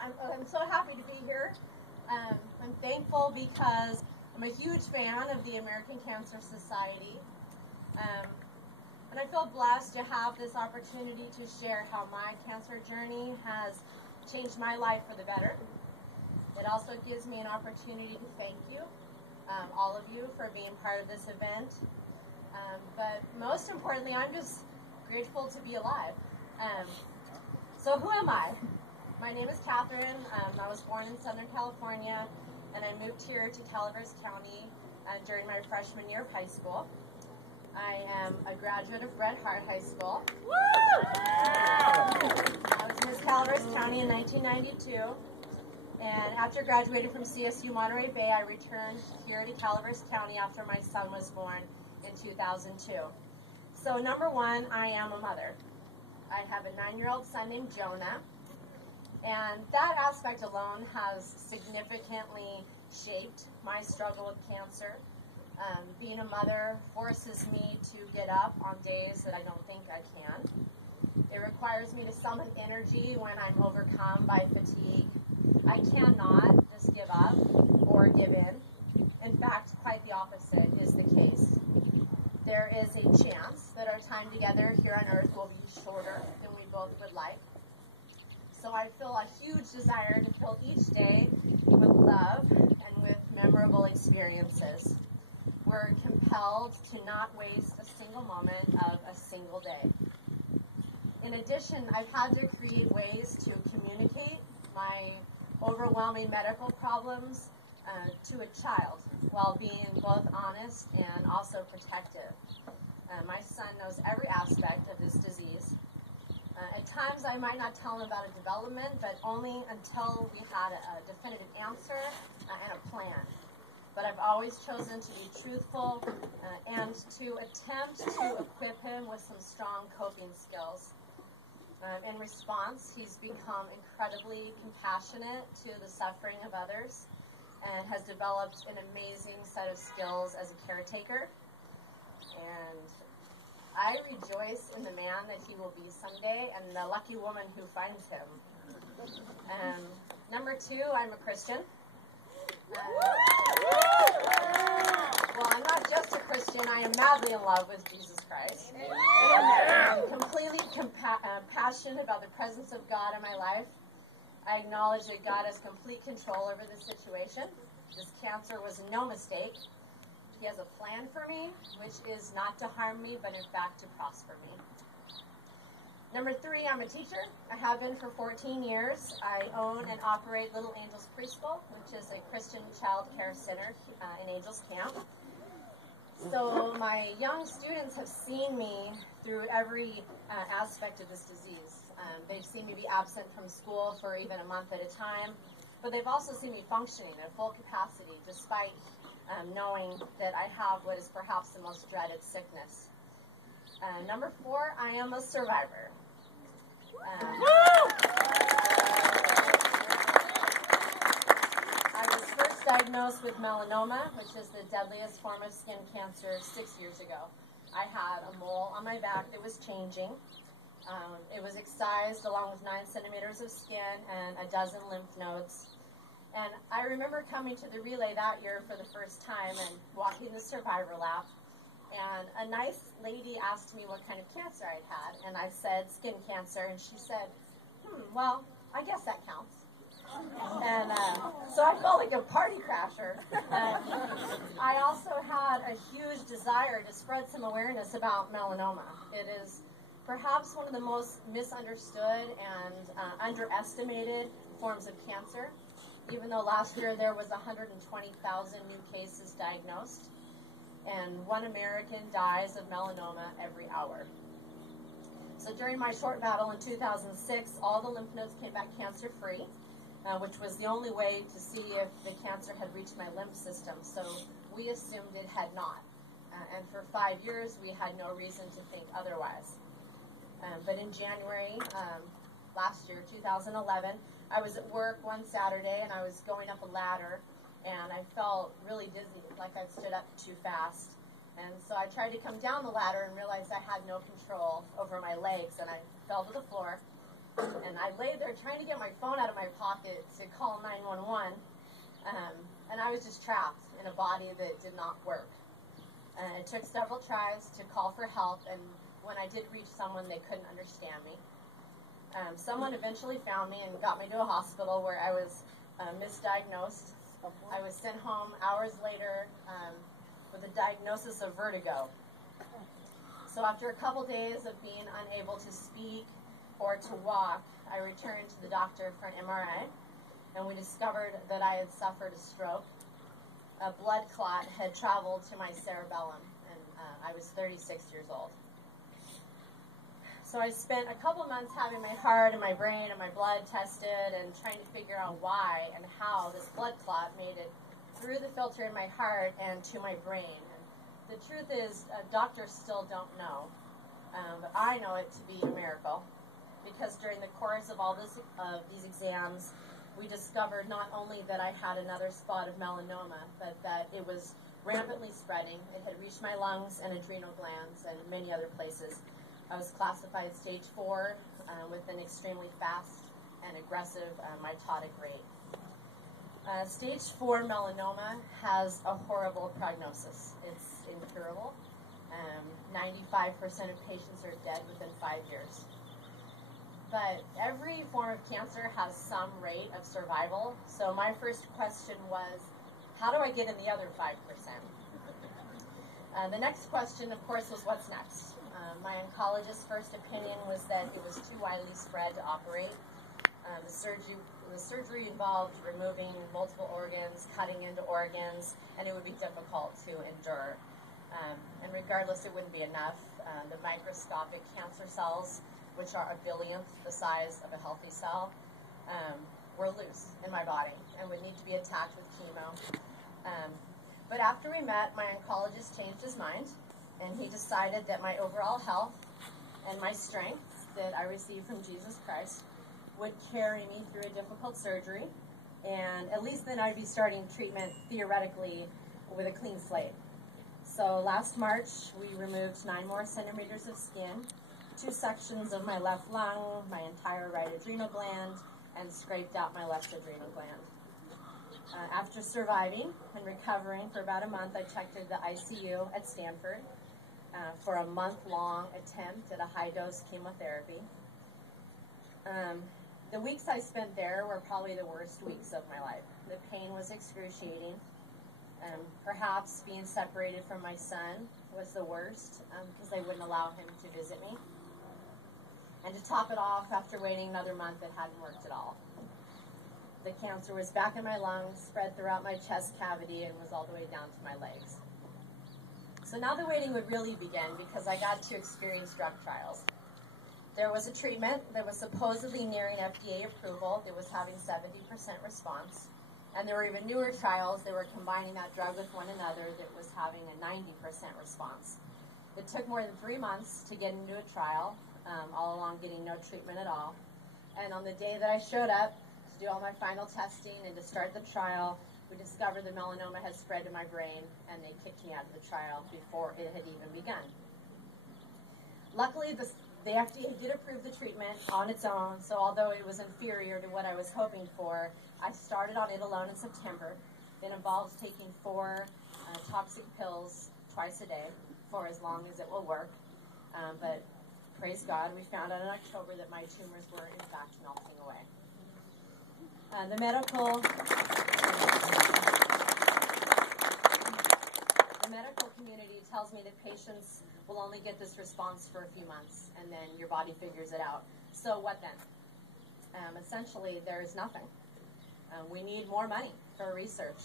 I'm so happy to be here. I'm thankful because I'm a huge fan of the American Cancer Society. And I feel blessed to have this opportunity to share how my cancer journey has changed my life for the better. It also gives me an opportunity to thank you, all of you, for being part of this event. But most importantly, I'm just grateful to be alive. So who am I? My name is Catherine. I was born in Southern California, and I moved here to Calaveras County during my freshman year of high school. I am a graduate of Bret Harte High School. Woo! I was Miss Calaveras County in 1992, and after graduating from CSU Monterey Bay, I returned here to Calaveras County after my son was born in 2002. So number one, I am a mother. I have a 9-year-old son named Jonah, and that aspect alone has significantly shaped my struggle with cancer. Being a mother forces me to get up on days that I don't think I can. It requires me to summon energy when I'm overcome by fatigue. I cannot just give up or give in. In fact, quite the opposite is the case. There is a chance that our time together here on earth will be shorter than we both would like. So I feel a huge desire to fill each day with love and with memorable experiences. We're compelled to not waste a single moment of a single day. In addition, I've had to create ways to communicate my overwhelming medical problems to a child while being both honest and also protective. My son knows every aspect of this disease. At times I might not tell him about a development, but only until we had a definitive answer and a plan. But I've always chosen to be truthful and to attempt to equip him with some strong coping skills. In response, he's become incredibly compassionate to the suffering of others and has developed an amazing set of skills as a caretaker. And I rejoice in the man that he will be someday and the lucky woman who finds him. Number two, I'm a Christian. Well, I'm not just a Christian, I am madly in love with Jesus Christ. I'm completely passionate about the presence of God in my life. I acknowledge that God has complete control over this situation. This cancer was no mistake. He has a plan for me, which is not to harm me, but in fact to prosper me. Number three, I'm a teacher. I have been for 14 years. I own and operate Little Angels Preschool, which is a Christian child care center in Angels Camp. So my young students have seen me through every aspect of this disease. They've seen me be absent from school for even a month at a time, but they've also seen me functioning at full capacity despite knowing that I have what is perhaps the most dreaded sickness. Number four, I am a survivor. I was first diagnosed with melanoma, which is the deadliest form of skin cancer, 6 years ago. I had a mole on my back that was changing. It was excised along with 9 centimeters of skin and a dozen lymph nodes. And I remember coming to the relay that year for the first time and walking the survivor lap. And a nice lady asked me what kind of cancer I'd had. And I said skin cancer. And she said, well, I guess that counts. And so I felt like a party crasher. I also had a huge desire to spread some awareness about melanoma. It is perhaps one of the most misunderstood and underestimated forms of cancer, even though last year there was 120,000 new cases diagnosed, and 1 American dies of melanoma every hour. So during my short battle in 2006, all the lymph nodes came back cancer-free, which was the only way to see if the cancer had reached my lymph system. So we assumed it had not. And for 5 years, we had no reason to think otherwise. But in January last year, 2011, I was at work one Saturday, and I was going up a ladder, and I felt really dizzy, like I'd stood up too fast. And so I tried to come down the ladder and realized I had no control over my legs, and I fell to the floor. And I lay there trying to get my phone out of my pocket to call 911, and I was just trapped in a body that did not work. It took several tries to call for help, and when I did reach someone, they couldn't understand me. Someone eventually found me and got me to a hospital where I was misdiagnosed. I was sent home hours later with a diagnosis of vertigo. So after a couple days of being unable to speak or to walk, I returned to the doctor for an MRI, and we discovered that I had suffered a stroke. A blood clot had traveled to my cerebellum, and I was 36 years old. So I spent a couple months having my heart and my brain and my blood tested and trying to figure out why and how this blood clot made it through the filter in my heart and to my brain. And the truth is, doctors still don't know, but I know it to be a miracle, because during the course of all these exams, we discovered not only that I had another spot of melanoma, but that it was rampantly spreading. It had reached my lungs and adrenal glands and many other places. I was classified stage 4 with an extremely fast and aggressive mitotic rate. Stage 4 melanoma has a horrible prognosis. It's incurable. 95% of patients are dead within 5 years. But every form of cancer has some rate of survival. So my first question was, how do I get in the other 5%? The next question, of course, was what's next? My oncologist's first opinion was that it was too widely spread to operate. The surgery involved removing multiple organs, cutting into organs, and it would be difficult to endure. And regardless, it wouldn't be enough. The microscopic cancer cells, which are a billionth the size of a healthy cell, were loose in my body and would need to be attacked with chemo. But after we met, my oncologist changed his mind, and he decided that my overall health and my strength that I received from Jesus Christ would carry me through a difficult surgery, and at least then I'd be starting treatment theoretically with a clean slate. So last March, we removed 9 more centimeters of skin, 2 sections of my left lung, my entire right adrenal gland, and scraped out my left adrenal gland. After surviving and recovering for about a month, I checked into the ICU at Stanford for a month-long attempt at a high-dose chemotherapy. The weeks I spent there were probably the worst weeks of my life. The pain was excruciating. Perhaps being separated from my son was the worst because they wouldn't allow him to visit me. And to top it off, after waiting another month, it hadn't worked at all. The cancer was back in my lungs, spread throughout my chest cavity, and was all the way down to my legs. So now the waiting would really begin because I got to experience drug trials. There was a treatment that was supposedly nearing FDA approval that was having 70% response. And there were even newer trials that were combining that drug with one another that was having a 90% response. It took more than 3 months to get into a trial, all along getting no treatment at all. And on the day that I showed up to do all my final testing and to start the trial, we discovered the melanoma had spread to my brain, and they kicked me out of the trial before it had even begun. Luckily, the FDA did approve the treatment on its own, so although it was inferior to what I was hoping for, I started on it alone in September. It involves taking 4 toxic pills twice a day for as long as it will work. But praise God, we found out in October that my tumors were in fact melting away. The medical community tells me that patients will only get this response for a few months, and then your body figures it out. So what then? Essentially, there is nothing. We need more money for research,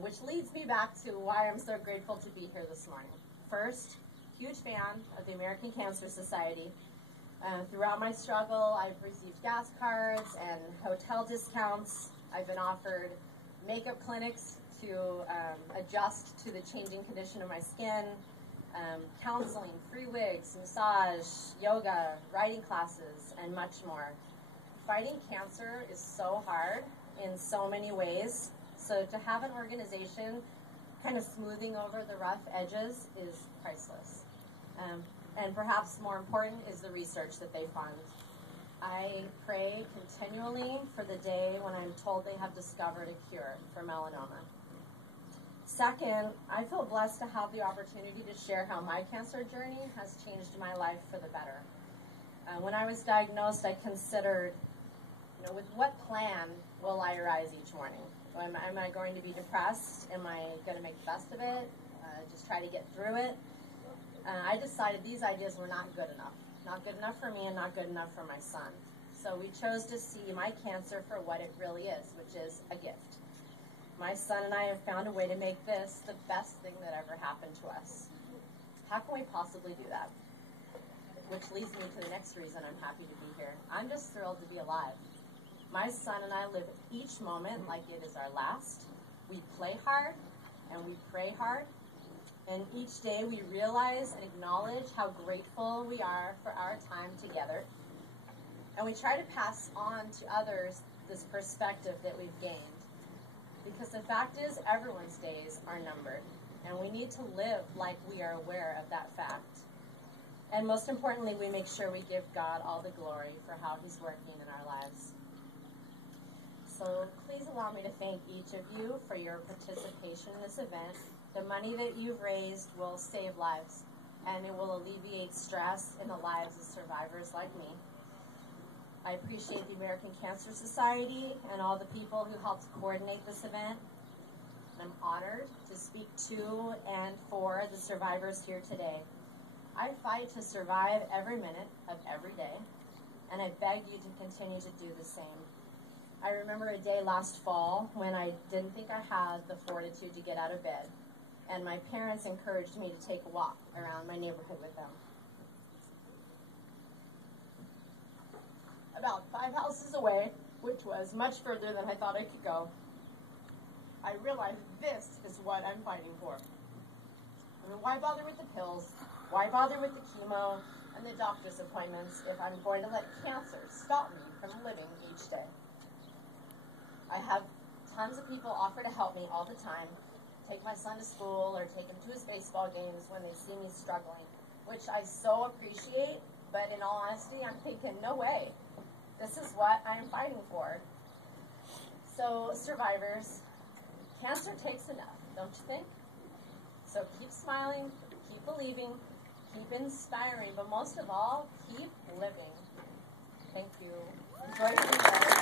which leads me back to why I'm so grateful to be here this morning. First, huge fan of the American Cancer Society. Throughout my struggle, I've received gas cards and hotel discounts. I've been offered makeup clinics to adjust to the changing condition of my skin, counseling, free wigs, massage, yoga, writing classes, and much more. Fighting cancer is so hard in so many ways, so to have an organization kind of smoothing over the rough edges is priceless. And perhaps more important is the research that they fund. I pray continually for the day when I'm told they have discovered a cure for melanoma. Second, I feel blessed to have the opportunity to share how my cancer journey has changed my life for the better. When I was diagnosed, I considered, with what plan will I rise each morning? Am I going to be depressed? Am I going to make the best of it? Just try to get through it? I decided these ideas were not good enough. Not good enough for me and not good enough for my son. So we chose to see my cancer for what it really is, which is a gift. My son and I have found a way to make this the best thing that ever happened to us. How can we possibly do that? Which leads me to the next reason I'm happy to be here. I'm just thrilled to be alive. My son and I live each moment like it is our last. We play hard and we pray hard. And each day we realize and acknowledge how grateful we are for our time together. And we try to pass on to others this perspective that we've gained. Because the fact is, everyone's days are numbered. And we need to live like we are aware of that fact. And most importantly, we make sure we give God all the glory for how He's working in our lives. So please allow me to thank each of you for your participation in this event. The money that you've raised will save lives, and it will alleviate stress in the lives of survivors like me. I appreciate the American Cancer Society and all the people who helped coordinate this event. I'm honored to speak to and for the survivors here today. I fight to survive every minute of every day, and I beg you to continue to do the same. I remember a day last fall when I didn't think I had the fortitude to get out of bed, and my parents encouraged me to take a walk around my neighborhood with them. About 5 houses away, which was much further than I thought I could go, I realized this is what I'm fighting for. I mean, why bother with the pills? Why bother with the chemo and the doctor's appointments if I'm going to let cancer stop me from living each day? I have tons of people offer to help me all the time, take my son to school or take him to his baseball games when they see me struggling, which I so appreciate, but in all honesty, I'm thinking, no way. This is what I'm fighting for. So, survivors, cancer takes enough, don't you think? So keep smiling, keep believing, keep inspiring, but most of all, keep living. Thank you. Enjoy your day.